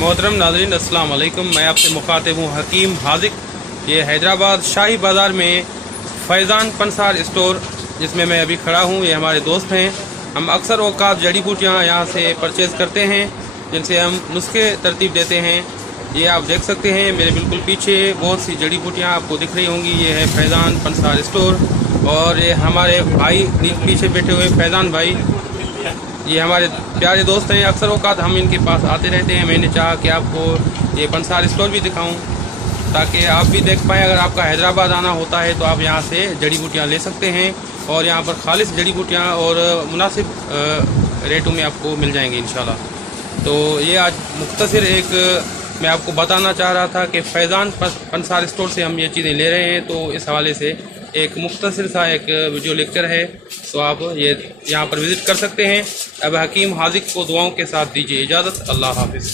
मोहतरम नाज़रीन अस्सलाम वालेकुम। मैं आपसे मुखातिब हूँ हकीम हाजिक। ये हैदराबाद शाही बाज़ार में फैज़ान पंसार स्टोर जिसमें मैं अभी खड़ा हूँ, ये हमारे दोस्त हैं। हम अक्सर औकात जड़ी बूटियाँ यहाँ से परचेज़ करते हैं जिनसे हम नुस्खे तरतीब देते हैं। ये आप देख सकते हैं मेरे बिल्कुल पीछे बहुत सी जड़ी बूटियाँ आपको दिख रही होंगी। ये है फैज़ान पंसार स्टोर और ये हमारे भाई पीछे बैठे हुए फैज़ान भाई, ये हमारे प्यारे दोस्त हैं। अक्सर औकात हम इनके पास आते रहते हैं। मैंने चाहा कि आपको ये पंसार स्टोर भी दिखाऊं ताकि आप भी देख पाएँ। अगर आपका हैदराबाद आना होता है तो आप यहाँ से जड़ी बूटियाँ ले सकते हैं और यहाँ पर खालिश जड़ी बूटियाँ और मुनासिब रेटों में आपको मिल जाएंगी इंशाल्लाह। तो ये आज मुख्तसर एक मैं आपको बताना चाह रहा था कि फैज़ान पंसार स्टोर से हम ये चीज़ें ले रहे हैं, तो इस हवाले से एक मुख्तसर सा एक वीडियो लेक्चर है, तो आप ये यहाँ पर विज़िट कर सकते हैं। अब हकीम हाजिक को दुआओं के साथ दीजिए इजाज़त। अल्लाह हाफिज़।